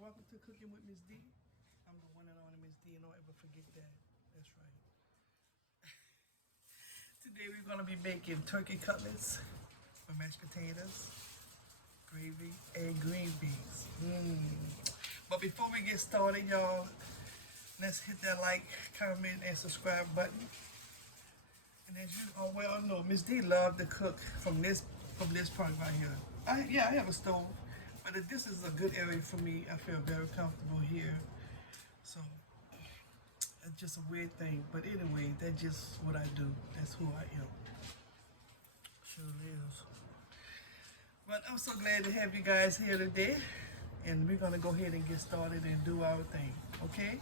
Welcome to Cooking with Miss D. I'm the one and only Miss D, and don't ever forget that. That's right. Today we're gonna be making turkey cutlets with mashed potatoes, gravy, and green beans. But before we get started, y'all, let's hit that like, comment, and subscribe button. And as you all well know, Miss D loved to cook from this part right here. I have a stove, but this is a good area for me. I feel very comfortable here. So it's just a weird thing, but anyway, that's just what I do. That's who I am. Sure is. But I'm so glad to have you guys here today, and we're gonna go ahead and get started and do our thing. Okay?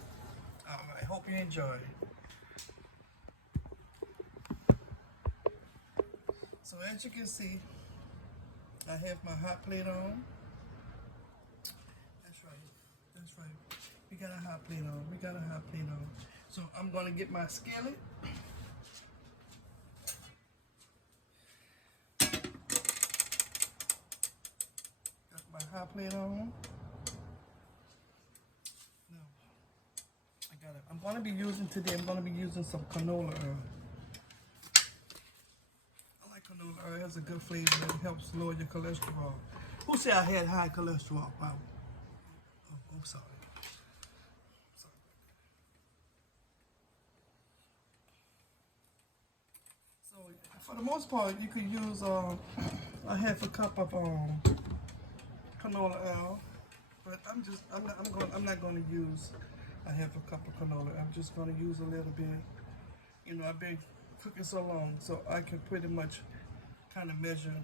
All right. Hope you enjoy. So as you can see, I have my hot plate on. That's right. That's right. We got a hot plate on. We got a hot plate on. So I'm gonna get my skillet. Got my hot plate on. Now, I'm gonna be using some canola oil. I like canola oil. It has a good flavor. It helps lower your cholesterol. Who said I had high cholesterol? Wow. Oh, I'm sorry. So for the most part, you could use a half a cup of canola oil, but I'm not going to use a half a cup of canola. I'm just going to use a little bit. You know, I've been cooking so long, so I can pretty much kind of measure,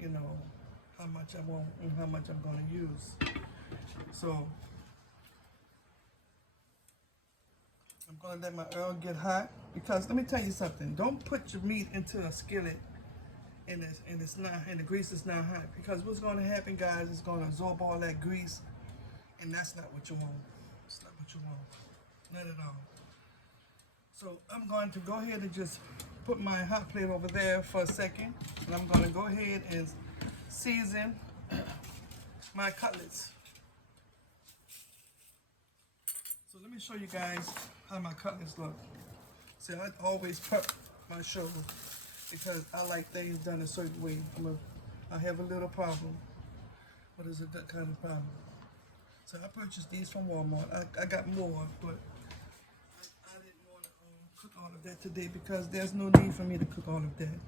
you know, how much I want and how much I'm going to use. So I'm going to let my oil get hot, because let me tell you something. Don't put your meat into a skillet and the grease is not hot, because what's going to happen, guys, is going to absorb all that grease, and that's not what you want. It's not what you want. Not at all. So I'm going to go ahead and just put my hot plate over there for a second, and I'm going to go ahead and season my cutlets. So let me show you guys how my cutlets look. See, I always prep my show because I like things done a certain way. I have a little problem, but it's a good kind of problem. So I purchased these from Walmart. I got more, but I didn't want to cook all of that today because there's no need for me to cook all of that.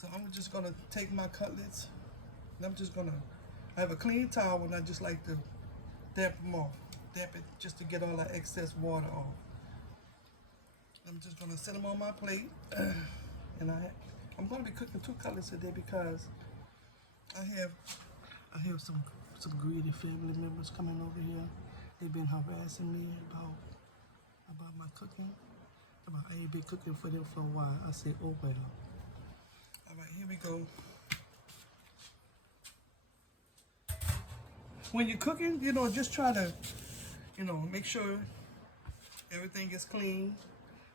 So I'm just gonna take my cutlets, and I have a clean towel, and I just like to damp them off. Damp it just to get all that excess water off. I'm just gonna set them on my plate, and I'm gonna be cooking 2 cutlets today because I have some greedy family members coming over here. They've been harassing me about my cooking. I ain't been cooking for them for a while. I said, oh well. All right, here we go. When you're cooking, you know, just try to, you know, make sure everything is clean,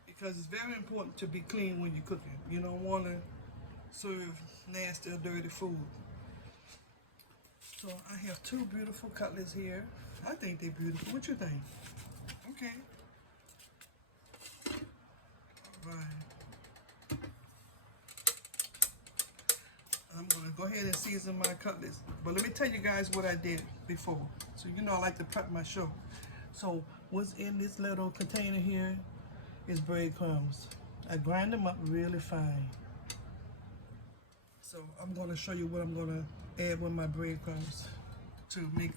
because it's very important to be clean when you're cooking. You don't want to serve nasty or dirty food. So I have 2 beautiful cutlets here. I think they're beautiful. What you think? Okay. All right. I'm going to go ahead and season my cutlets. But let me tell you guys what I did before. So you know I like to prep my show. So what's in this little container here is breadcrumbs. I grind them up really fine. So I'm going to show you what I'm going to add with my breadcrumbs to make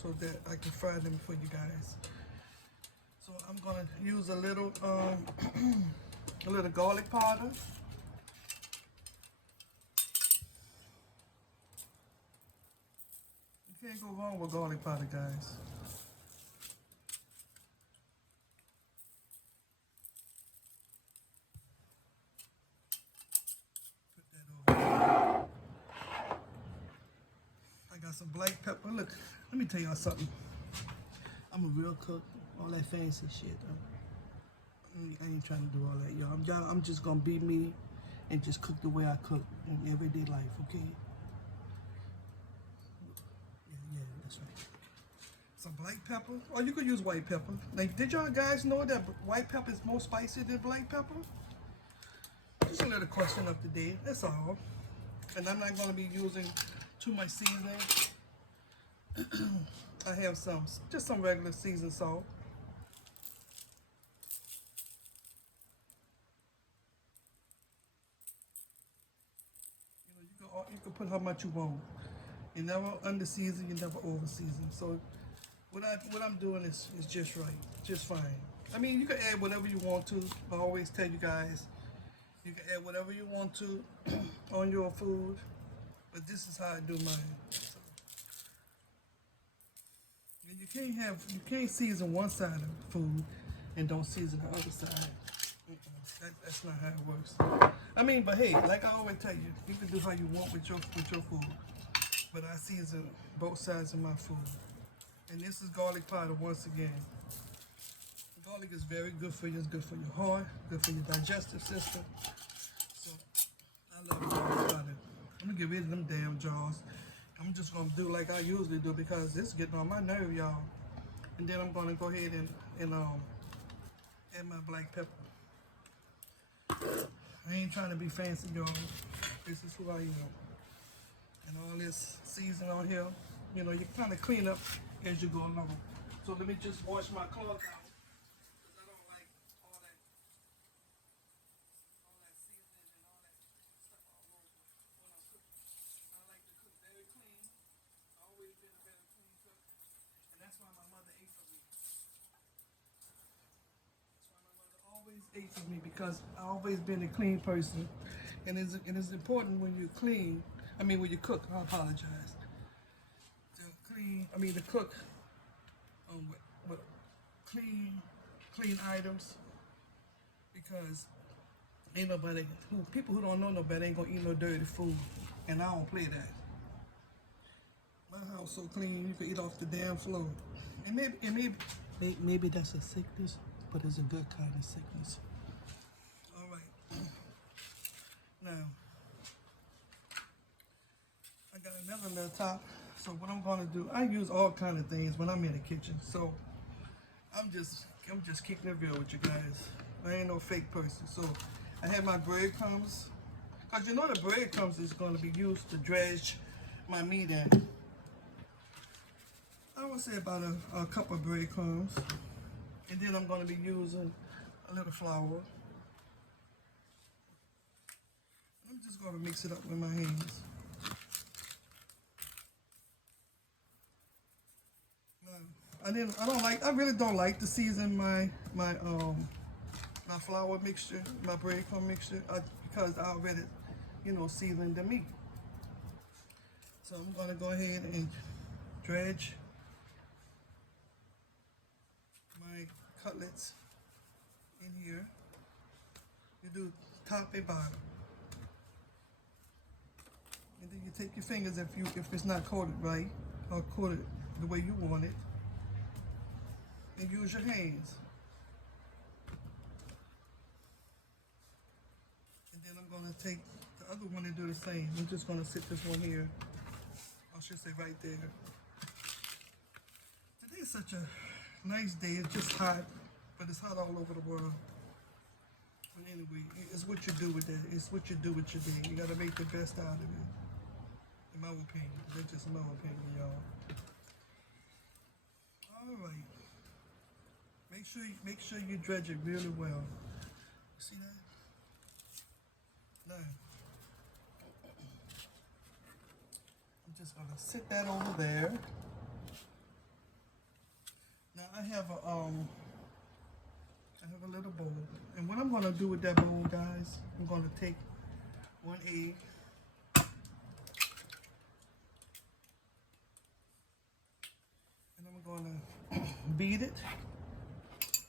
so that I can fry them for you guys. So I'm going to use a little garlic powder. You can't go wrong with garlic powder, guys. I got some black pepper. Look, let me tell y'all something. I'm a real cook. All that fancy shit. I ain't trying to do all that, y'all. I'm just gonna be me and just cook the way I cook in everyday life, okay? Yeah, that's right. some black pepper, or you could use white pepper. Like, did y'all guys know that white pepper is more spicy than black pepper? Just a little question of the day, that's all. And I'm not gonna be using too much seasoning. I have just some regular seasoned salt. You can put how much you want. You never under season, you never over season. So what I'm doing is just right, just fine. I mean, you can add whatever you want to. I always tell you guys, you can add whatever you want to on your food, but this is how I do mine. So, and you can't season one side of the food and don't season the other side. That's not how it works. I mean, but hey, like I always tell you, you can do how you want with your food. But I season both sides of my food. And this is garlic powder once again. Garlic is very good for you. It's good for your heart, good for your digestive system. So I love garlic powder. I'm gonna get rid of them damn jaws. I'm just gonna do like I usually do because this is getting on my nerve, y'all. And then I'm gonna go ahead and add my black pepper. I ain't trying to be fancy, y'all. This is who I am. And all this season on here, you know, you kind of clean up as you go along. So let me just wash my cloth out, because I don't like all that seasoning and all that stuff all over when I'm cooking. I like to cook very clean. I've always been a very clean cook, and that's why my mother ate for me. That's why my mother always ate for me, because I've always been a clean person, and it's important when you clean. I mean, when you cook, I apologize. To cook with clean items, because ain't nobody, people who don't know no better ain't gonna eat no dirty food, and I don't play that. My house so clean, you can eat off the damn floor. And maybe that's a sickness, but it's a good kind of sickness. All right. Now, I got another little top. So what I'm gonna do, I use all kind of things when I'm in the kitchen. So I'm just keeping it real with you guys. I ain't no fake person. So I have my breadcrumbs, cause you know the breadcrumbs is gonna be used to dredge my meat in. I would say about a cup of breadcrumbs, and then I'm gonna be using a little flour. I'm just gonna mix it up with my hands. I really don't like to season my flour mixture, my breadcrumb mixture, because I already, seasoned the meat. So I'm gonna go ahead and dredge my cutlets in here. You do top and bottom, and then you take your fingers if it's not coated right or coated the way you want it, and use your hands. And then I'm gonna take the other one and do the same. I'm just gonna sit this one here. I should say right there. Today is such a nice day. It's just hot, but it's hot all over the world. But anyway, it's what you do with that. It's what you do with your day. You gotta make the best out of it. In my opinion. That's just my opinion, y'all. All right. Make sure you dredge it really well. See that? Now, I'm just gonna sit that over there. Now I have a little bowl, and what I'm gonna do with that bowl, guys, I'm gonna take 1 egg. And I'm gonna beat it.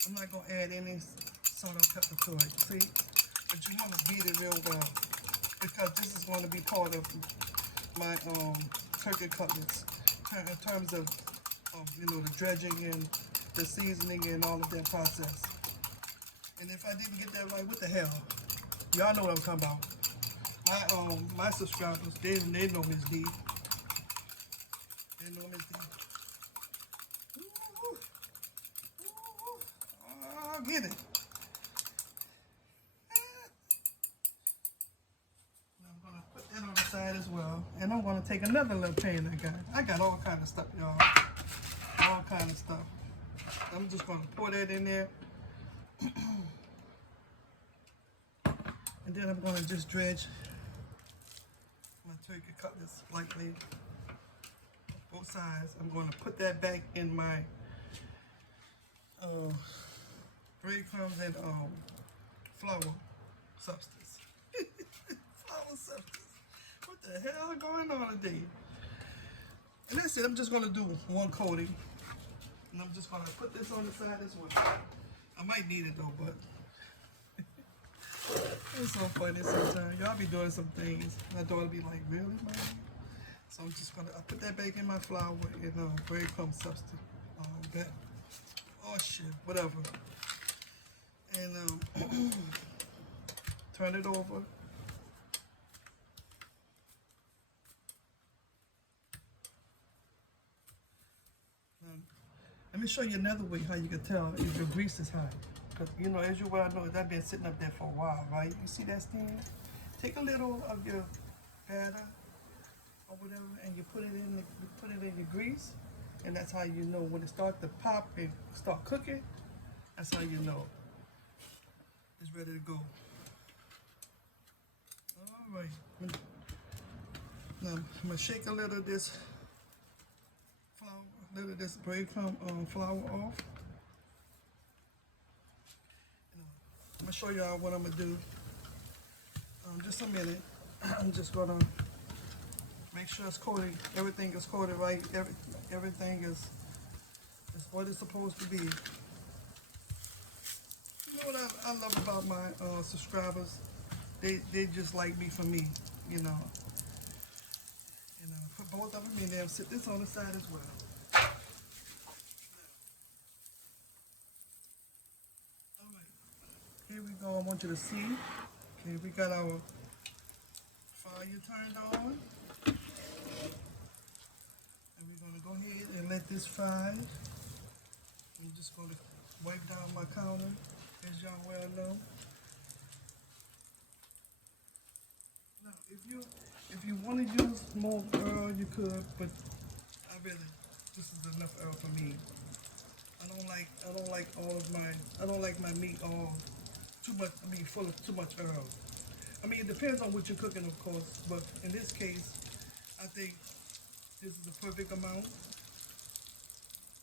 I'm not gonna add any salt or pepper to it, see? But you wanna beat it real well, because this is gonna be part of my turkey cutlets in terms of the dredging and the seasoning and all of that process. And if I didn't get that right, what the hell? Y'all know what I'm talking about. My subscribers, they know Miss D. They know Miss D. Y'all get it. I'm gonna put that on the side as well. And I'm gonna take another little pan I got. I got all kind of stuff, y'all. All kind of stuff. I'm just gonna pour that in there. And then I'm gonna just dredge my turkey cutlets lightly. Both sides. I'm gonna put that back in my breadcrumbs and flour substance. Flour substance. What the hell is going on today? And that's it. I'm just gonna do one coating, and I'm just gonna put this on the side as well. I might need it though, but it's so funny sometimes. Y'all be doing some things. My daughter be like, "Really, Mom?" So I'm just gonna put that back in my flour and breadcrumb substance. That, oh shit, whatever. And turn it over. Let me show you another way how you can tell if your grease is hot. Because, you know, as you well know, that's been sitting up there for a while, right? You see that stand? Take a little of your batter or whatever, and you put it in your grease, and that's how you know when it starts to pop and start cooking. That's how you know it's ready to go. All right. Now I'm gonna shake a little of this flour, a little of this breadcrumb flour off. I'm gonna show y'all what I'm gonna do. Just a minute. I'm just gonna make sure it's coated. Everything is coated right. Everything is what it's supposed to be. You know what I love about my subscribers? They just like me for me, you know. And put both of them in there. Sit this on the side as well. All right. Here we go. I want you to see. Okay, we got our fire turned on. And we're gonna go ahead and let this fry. I'm just gonna wipe down my counter, as y'all well know. Now, if you want to use more oil, you could, but this is enough oil for me. I don't like my meat all too much. I mean, full of too much oil. I mean, it depends on what you're cooking, of course, but in this case, I think this is a perfect amount.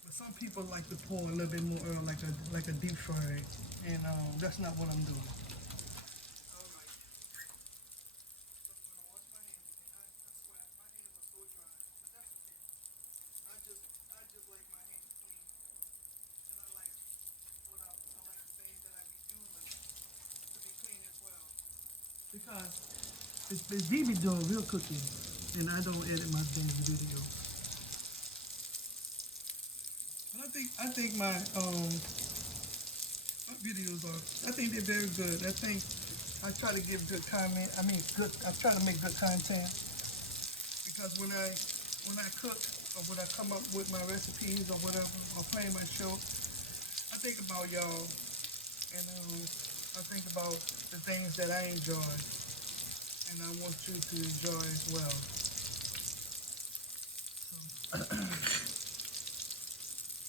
But some people like to pour a little bit more oil, like a deep fry, and that's not what I'm doing. All right. So I'm gonna wash my hands again. I swear, my hands are so dry, but that's okay. I just like my hands clean, and I like the things that I be using to be clean as well. Because this D be doing real cooking, and I don't edit my damn video. But I think my videos I think they're very good. I think I try to give good comment. I try to make good content, because when I cook or when I come up with my recipes or whatever, or play my show, I think about y'all, and I think about the things that I enjoy, and I want you to enjoy as well. So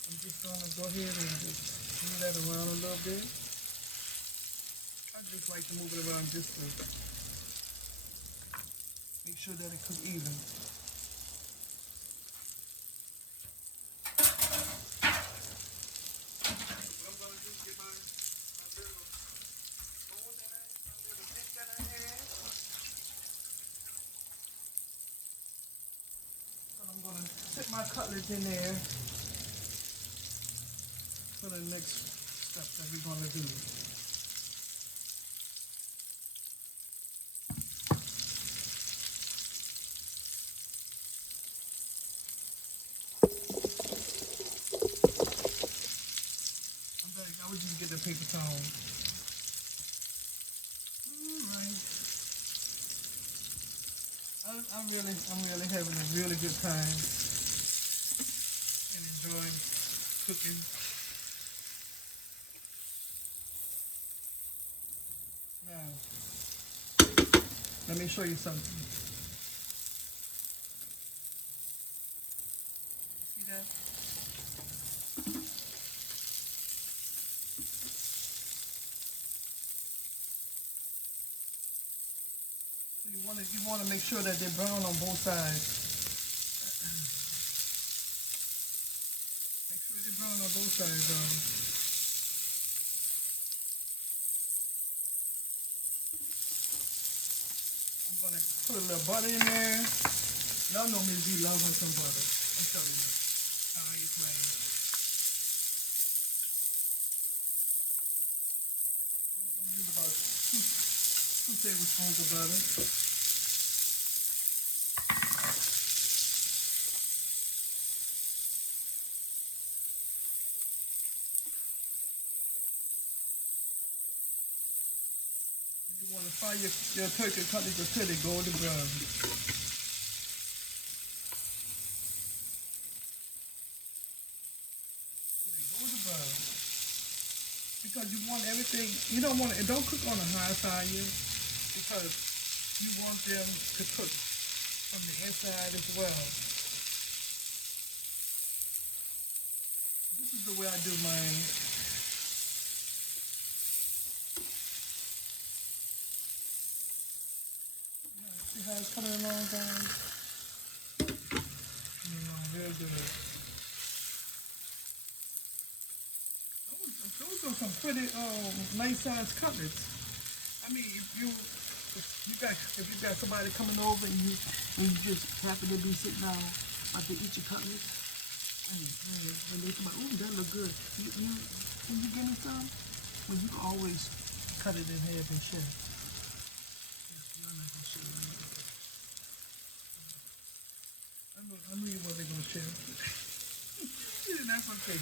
I'm just gonna go ahead and just move that around a little bit. I just like to move it around just to make sure that it cooks even. What I'm gonna do is get my little bowl that my little dish that I had. So I'm gonna put my cutlets in there for the next step that we're gonna do. I would just get the paper towel. Alright. I'm really having a really good time and enjoying cooking. Now, let me show you something. See that? So you want to make sure that they're brown on both sides. Make sure they're brown on both sides. I'm gonna put a little butter in there. Y'all know me, be loving some butter. I'm telling you. How you playing? I'm gonna use about two tablespoons of butter. You want to fry your turkey cutlets until they golden brown. Until they golden brown. Because you want everything, you don't want it, don't cook on a high fire because you want them to cook from the inside as well. This is the way I do mine. See how it's coming along, guys? Coming along real good. Those are some pretty nice sized cutlets. I mean, if you got somebody coming over and you just happen to be sitting down about to eat your cutlets, and they come out, ooh, that look good. Can you give me some? Well, you can always cut it in half and share. You're not gonna share right now. I knew you wasn't gonna share. Yeah, that's okay.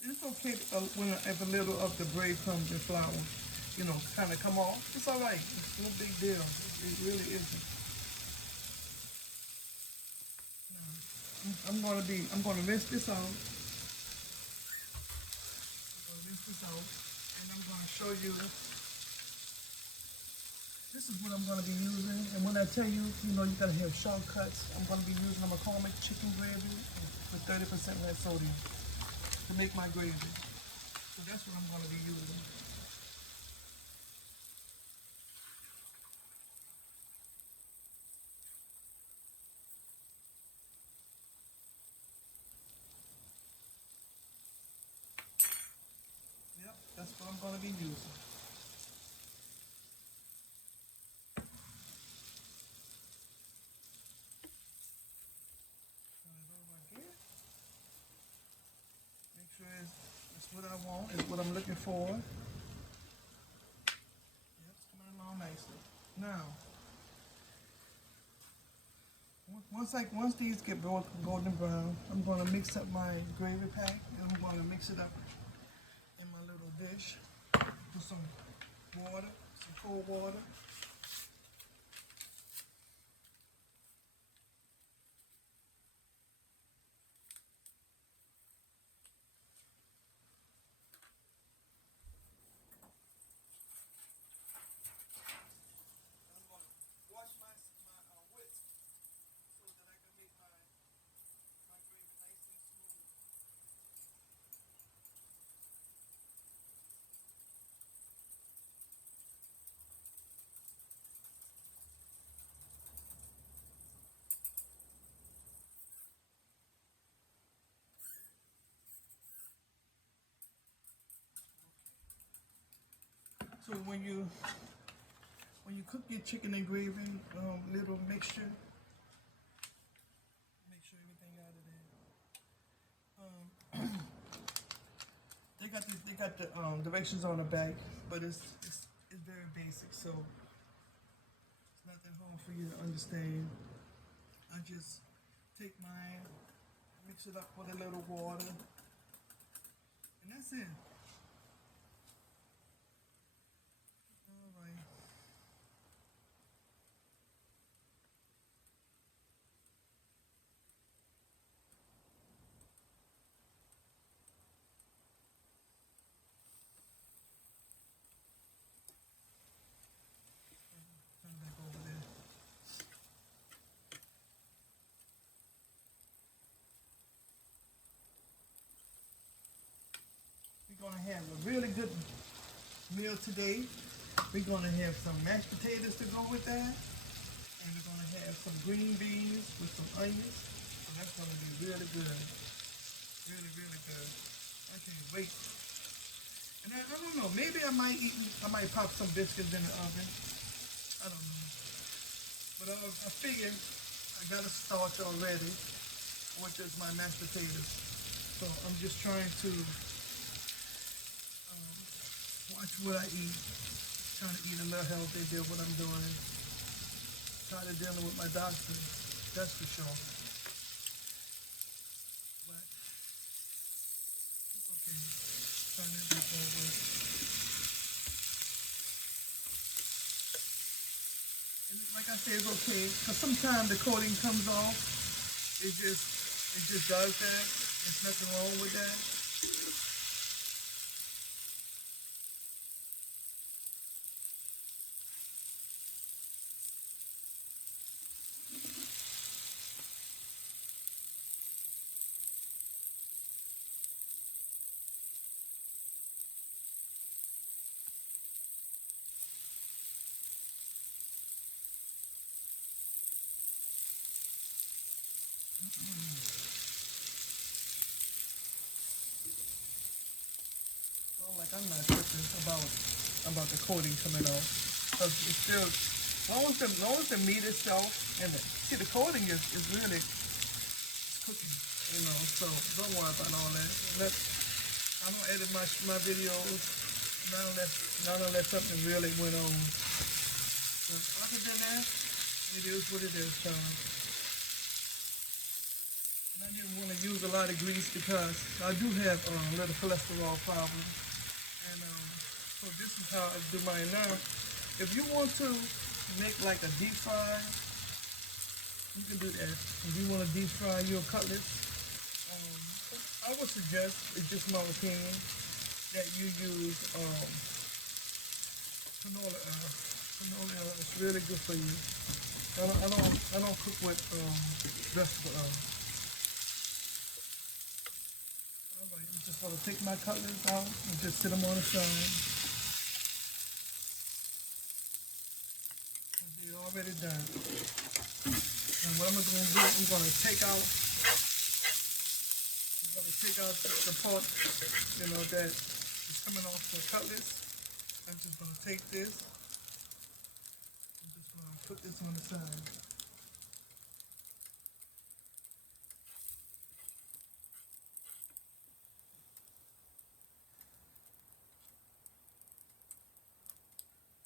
It's okay if a little of the breadcrumbs and flour, kind of come off. It's all right. It's no big deal. It really isn't. I'm gonna rinse this out. And I'm gonna show you. This is what I'm gonna be using. And when I tell you, you gotta have shortcuts. I'm gonna be using a McCormick chicken gravy with 30% less sodium to make my gravy. So that's what I'm gonna be using. Yep, that's what I'm gonna be using. Make sure it's what I want, it's what I'm looking for. Yep, it's coming along nicely. Now, once these get golden brown, I'm going to mix up my gravy pack, and I'm going to mix it up in my little dish. Put some water, some cold water. I'm going to wash my whisk so that I can make my gravy nice and smooth. So when you cook your chicken and gravy, little mixture, make sure everything out of there. They got the directions on the back, but it's very basic, so it's not that hard for you to understand. I just take mine, mix it up with a little water, and that's it. gonna have a really good meal today. We're gonna have some mashed potatoes to go with that. And we're gonna have some green beans with some onions. So that's gonna be really good. Really, really good. I can't wait. And I don't know, maybe I might pop some biscuits in the oven. I don't know. But I figure I got a starch already, which is my mashed potatoes. So I'm just trying to watch what I eat. Trying to eat a little healthy, do what I'm doing. Tired of dealing with my doctor, that's for sure. But it's okay. Trying to do over. And like I said, it's okay, because sometimes the coating comes off. It just does that. There's nothing wrong with that. Well, like I'm not tripping about the coating coming off, because it's still, as long as the meat itself and the coating is really cooking, So don't worry about all that. I don't edit my videos not unless something really went on. But other than that, it is what it is, child. And I didn't want to use a lot of grease because I do have a little cholesterol problem. And so this is how I do mine now. If you want to make like a deep fry, you can do that. If you want to deep fry your cutlets, I would suggest, it's just my opinion, that you use canola oil. Canola oil is really good for you. I don't cook with vegetable oil. Alright, I'm just gonna take my cutlets out and just sit them on the side. They're already done. And what I'm gonna do, I'm gonna take out the part, that is coming off the cutlets. I'm just gonna take this. I'm just gonna put this on the side.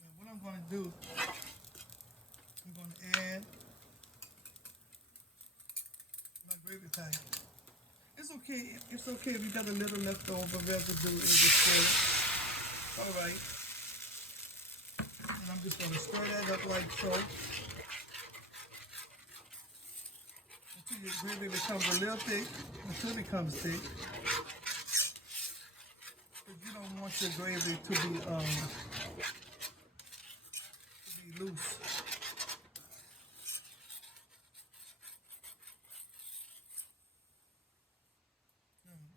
And what I'm gonna do, I'm gonna add my gravy pack. It's okay if you got a little leftover residue in your stir. Alright. And I'm just going to stir that up like so. Until your gravy becomes a little thick. Until it becomes thick. Because you don't want your gravy to be loose.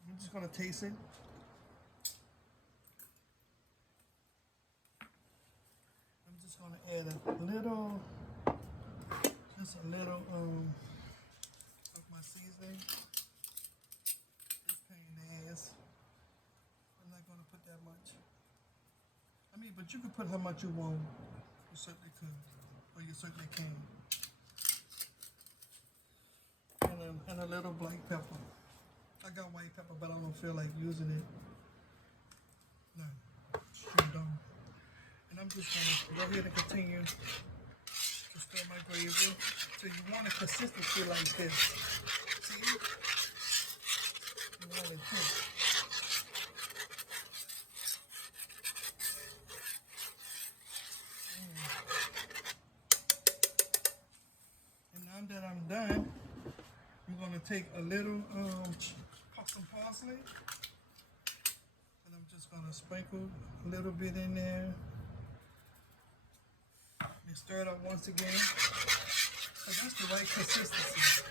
I'm just going to taste it. I'm just going to add just a little of my seasoning. It's pain in the ass. I'm not going to put that much. But you can put how much you want. You certainly could. Or you certainly can. And a little black pepper. I got white pepper, but I don't feel like using it. No, sure don't. And I'm just gonna go ahead and continue to stir my gravy. So you want a consistency like this. See? You want it thick. And now that I'm done, I'm gonna take a little some parsley, and I'm just gonna sprinkle a little bit in there and stir it up once again. So that's the right consistency.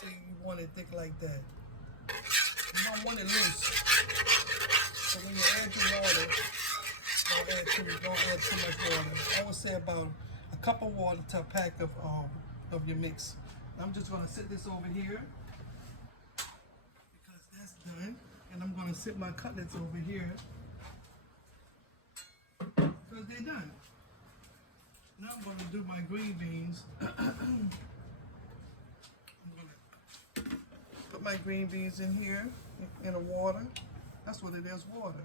So you want it thick like that. You don't want it loose. So when you add your water, don't add too much water. I would say about a cup of water to a pack of your mix. I'm just gonna sit this over here because that's done, and I'm gonna sit my cutlets over here because they're done. Now I'm gonna do my green beans. I'm gonna put my green beans in here in the water. That's what it is, water.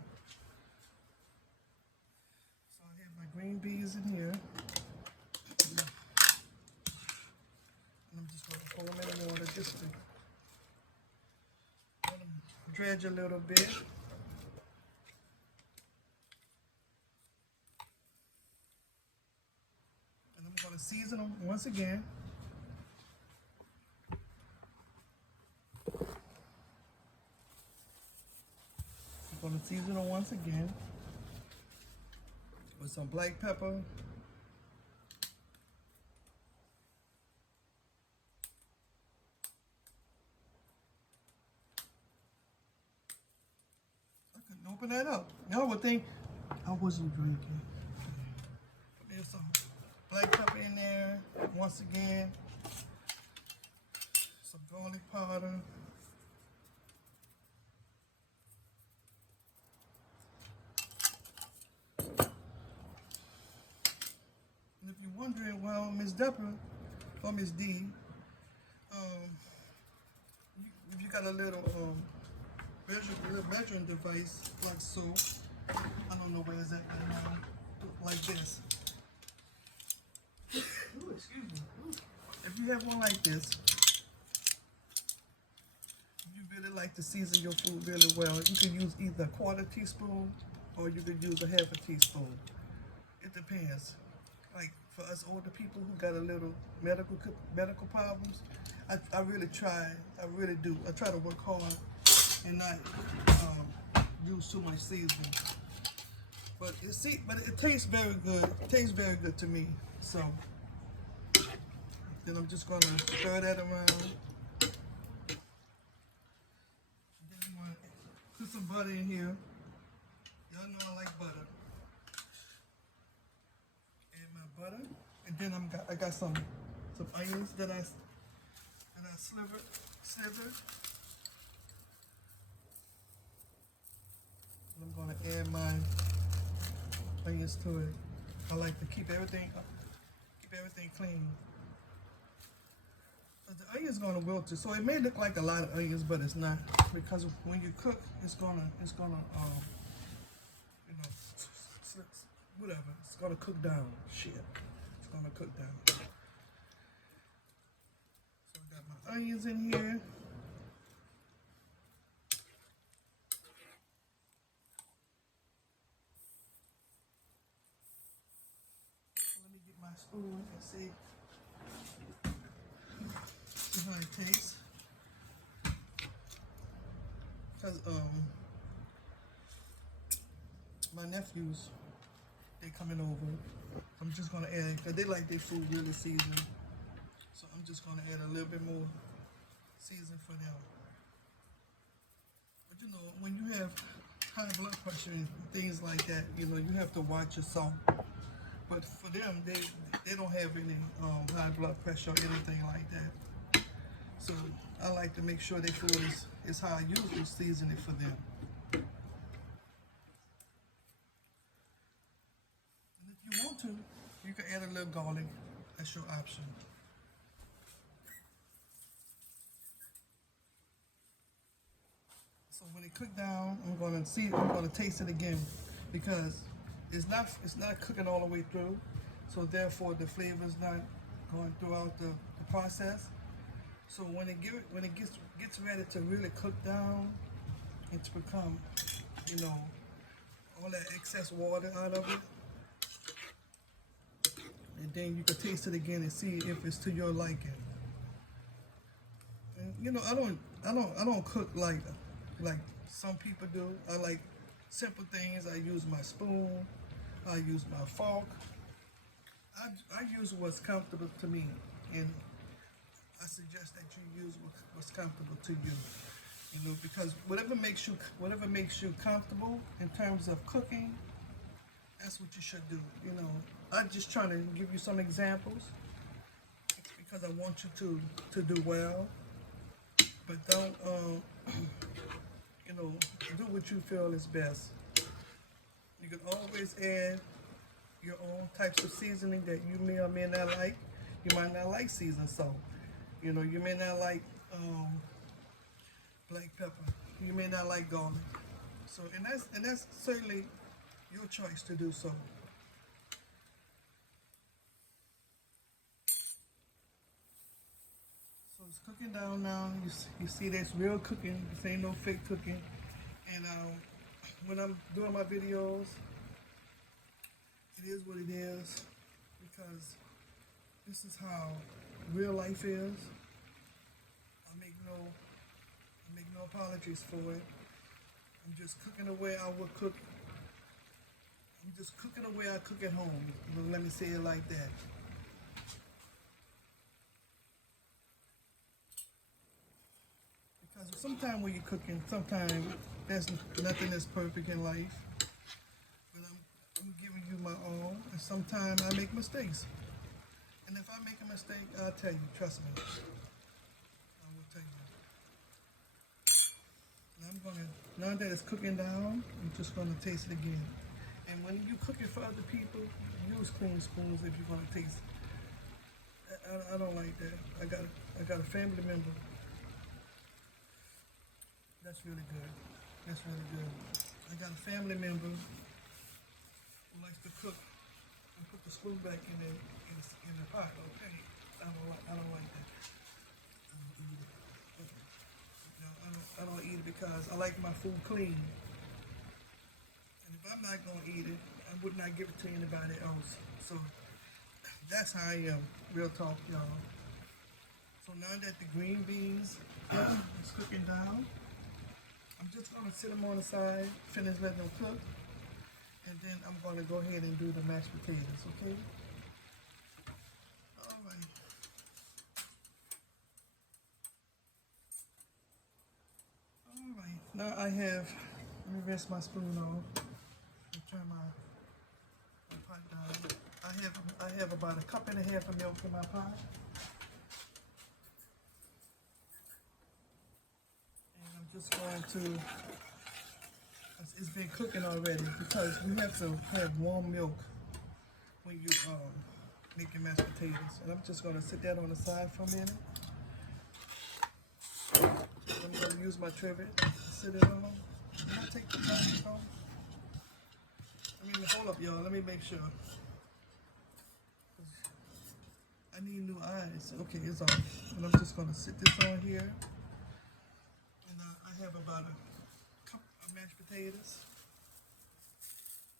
So I have my green beans in here. And I'm just gonna pour them in the water just to let them dredge a little bit. And I'm gonna season them once again. I'm gonna season them once again with some black pepper. I couldn't open that up. Y'all would think I wasn't drinking. There's some black pepper in there once again. Some garlic powder. And if you're wondering, well, Miss Deborah or Miss D, if you got a little measuring device like so, I don't know where it's at right now, like this. Ooh, excuse me. Ooh. If you have one like this, if you really like to season your food really well, you can use either a quarter teaspoon or you could use a half a teaspoon. It depends. Like for us older people who got a little medical problems, I really try. I really do. I try to work hard and not use too much seasoning. But it tastes very good. It tastes very good to me. So then I'm just gonna stir that around. Then I'm gonna put some butter in here. Y'all know I like butter. Add my butter, and then I got some onions that I slivered. I'm gonna add my onions to it. I like to keep everything clean. But the onion's gonna wilt it, so it may look like a lot of onions, but it's not, because when you cook, it's gonna you know, whatever. It's gonna cook down. Shit, it's gonna cook down. So I got my onions in here. My spoon and see how it tastes. Because my nephews, they coming over. I'm just gonna add, because they like their food really seasoned. So I'm just gonna add a little bit more season for them. But you know, when you have high blood pressure and things like that, you know, you have to watch your salt. But for them, they don't have any high blood pressure or anything like that. So I like to make sure their food is how I usually season it for them. And if you want to, you can add a little garlic. That's your option. So when it cook down, I'm gonna taste it again, because it's not cooking all the way through, so therefore the flavor is not going throughout the process. So when it gets ready to really cook down and to become, you know, all that excess water out of it, and then you can taste it again and see if it's to your liking. And you know, I don't cook like some people do. I like simple things. I use my spoon. I use my fork. I use what's comfortable to me, and I suggest that you use what's comfortable to you. You know, because whatever makes you comfortable in terms of cooking, that's what you should do. You know, I'm just trying to give you some examples because I want you to do well, but don't you know, do what you feel is best. You can always add your own types of seasoning that you may or may not like. You might not like seasoned salt. You know, you may not like black pepper. You may not like garlic. So, and that's certainly your choice to do so. So it's cooking down now. You see that's real cooking. This ain't no fake cooking. And when I'm doing my videos, it is what it is because this is how real life is. I make no apologies for it. I'm just cooking the way I would cook. I'm just cooking the way I cook at home. You know, let me say it like that. Because sometimes when you're cooking, sometimes there's nothing that's perfect in life. But I'm giving you my all, and sometimes I make mistakes. And if I make a mistake, I'll tell you, trust me. I will tell you. And now that it's cooking down, I'm just gonna taste it again. And when you cook it for other people, use clean spoons if you're gonna taste it. I don't like that. I got a family member. That's really good. That's really good. I got a family member who likes to cook and put the spoon back in the pot. Okay, I don't like that. I don't eat it because I like my food clean. And if I'm not gonna eat it, I would not give it to anybody else. So that's how I am. Real talk, y'all. So now that the green beans is cooking down, I'm just gonna sit them on the side, finish letting them cook, and then I'm gonna go ahead and do the mashed potatoes, okay? All right. All right. Now let me rinse my spoon off and turn my pot down. I have about a cup and a half of milk in my pot. And I'm just going to, it's been cooking already because we have to have warm milk when you making mashed potatoes. And I'm just going to sit that on the side for a minute. I'm going to use my trivet, sit it on. Can I take the plastic off? Hold up, y'all. Let me make sure. I need new eyes. Okay, it's off. And I'm just going to sit this on here. And I have about a cup of mashed potatoes.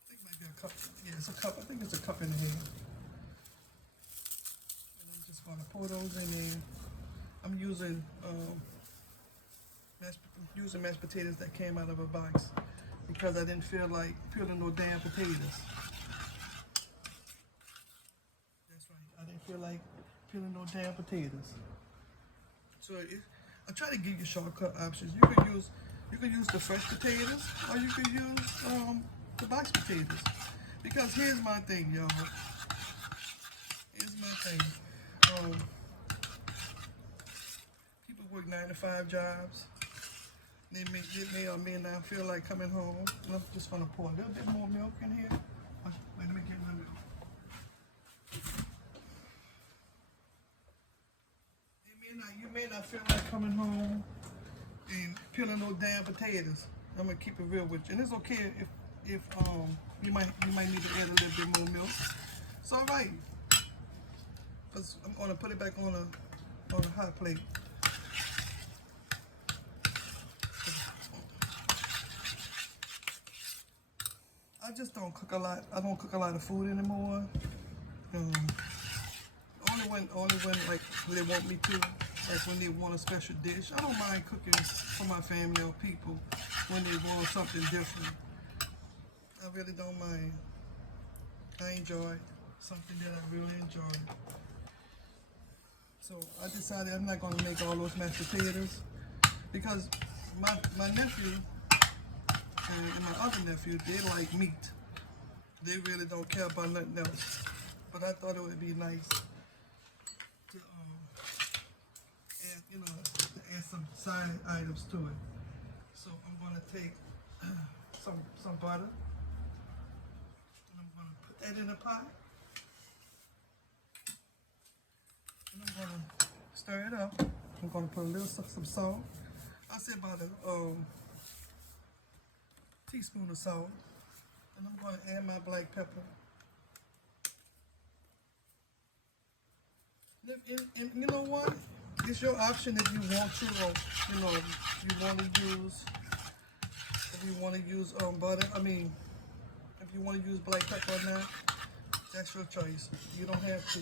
I think it might be a cup. Yeah, it's a cup. I think it's a cup and a half. And I'm just going to pour those in there. I'm using mashed potatoes that came out of a box because I didn't feel like peeling no damn potatoes. That's right. I didn't feel like peeling no damn potatoes. So I try to give you shortcut options. You can use the fresh potatoes, or you can use the box potatoes. Because here's my thing, y'all. Here's my thing. People work 9-to-5 jobs. They may or may not feel like coming home. I'm just gonna pour a little bit more milk in here. Wait, let me get my milk. You may not feel like coming home and peeling no damn potatoes. I'm gonna keep it real with you, and it's okay if you might need to add a little bit more milk. It's all right, cause I'm gonna put it back on a hot plate. I just don't cook a lot. I don't cook a lot of food anymore. Only when like they want me to, like when they want a special dish. I don't mind cooking for my family or people when they want something different. I really don't mind. I enjoy something that I really enjoy. So I decided I'm not gonna make all those mashed potatoes because my nephew and my other nephew, they like meat. They really don't care about nothing else. But I thought it would be nice to add, to add some side items to it. So I'm gonna take some butter and I'm gonna put that in a pot and I'm gonna stir it up. I'm gonna put a little some salt. I say about a teaspoon of salt, and I'm gonna add my black pepper. And you know what? It's your option if you want to, or you want to use. If you want to use butter, if you want to use black pepper or not, that's your choice. You don't have to.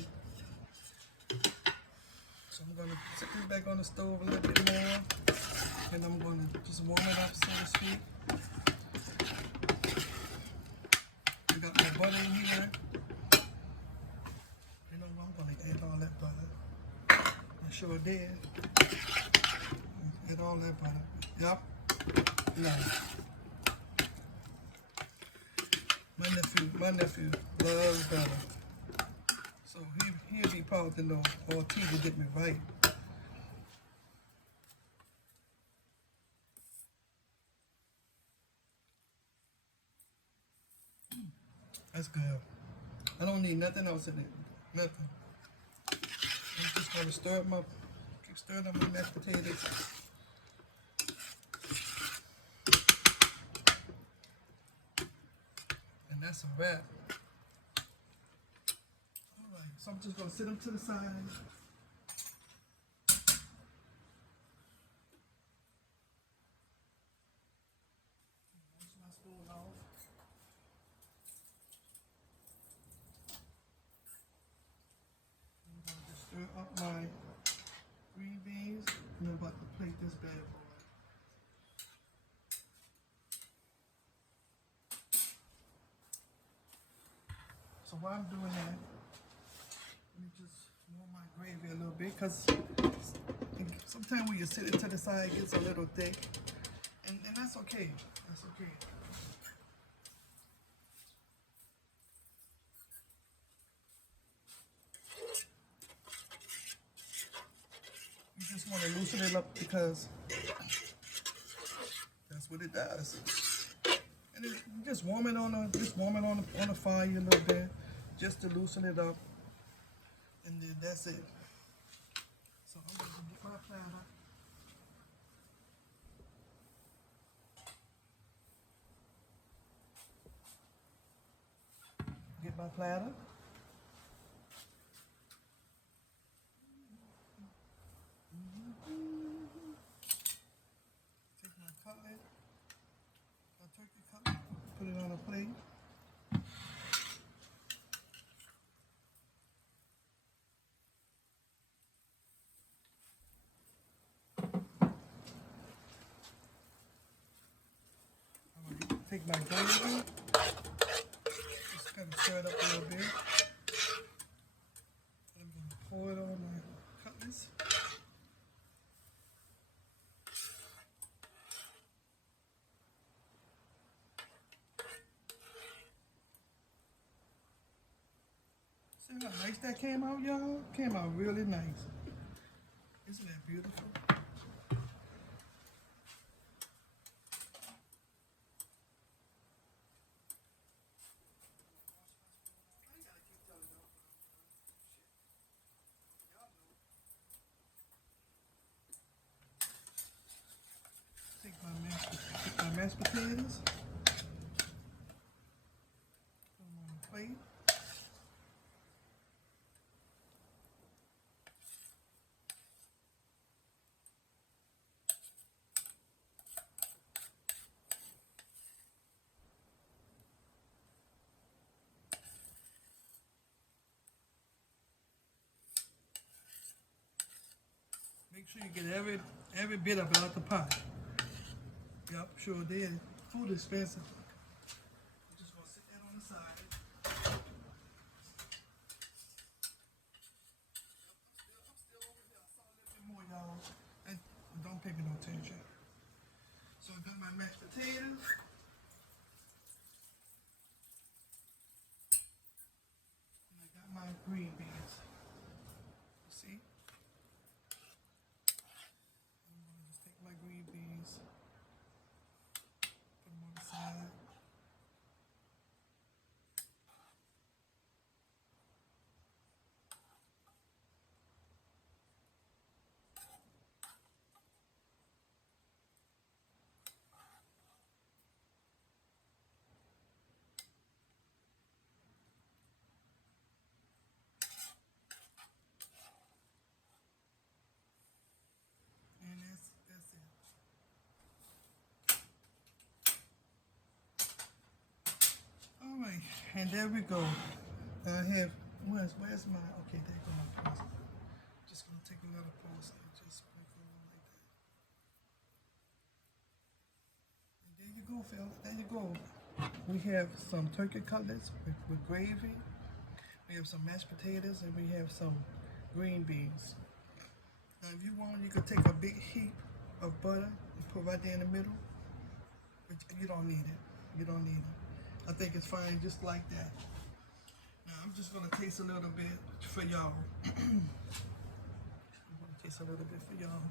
So I'm gonna set this back on the stove a little bit more, and I'm gonna just warm it up, so to speak. I got my butter in here. You know what? I'm gonna add all that butter. I sure did. Add all that butter. Yep. No. My nephew loves butter. So he'll be proud to know, or T will get me right. That's good. I don't need nothing else in it. Nothing. I'm just gonna keep stirring up my mashed potatoes. And that's a wrap. Alright, so I'm just gonna sit them to the side. Wash my spoon off. I'm gonna just stir up my green beans, and I'm about to plate this bad boy. So while I'm doing that, let me just warm my gravy a little bit, because sometimes when you sit it to the side, it gets a little thick, and that's okay. That's okay. You just want to loosen it up because that's what it does. And you just warm it on the fire a little bit, just to loosen it up, and then that's it. So I'm gonna get my platter. Get my platter. Take my cutlet, my turkey cutlet, put it on a plate. Take my gravy, just kind of stir it up a little bit. I'm going to pour it on my cutlets. See how nice that came out, y'all? Came out really nice. Isn't that beautiful? Take my mashed potatoes, put them on a plate. Make sure you get every bit of it out the pot. Yep, sure did. Food is expensive. I'm just gonna sit that on the side. I'm still over here. I saw a little bit more, y'all. And don't pay me no attention. So I got my mashed potatoes. And I got my green beans. See? I'm gonna just take my green beans, put them on the side. And that's it. All right, and there we go. I have, where's my, okay, there you go my pause. Just gonna take another pause and just sprinkle it like that. And there you go, Phil, there you go. We have some turkey cutlets with gravy. We have some mashed potatoes and we have some green beans. Now if you want, you could take a big heap of butter and put right there in the middle. But you don't need it. You don't need it. I think it's fine just like that. Now I'm just gonna taste a little bit for y'all. I'm gonna taste a little bit for y'all.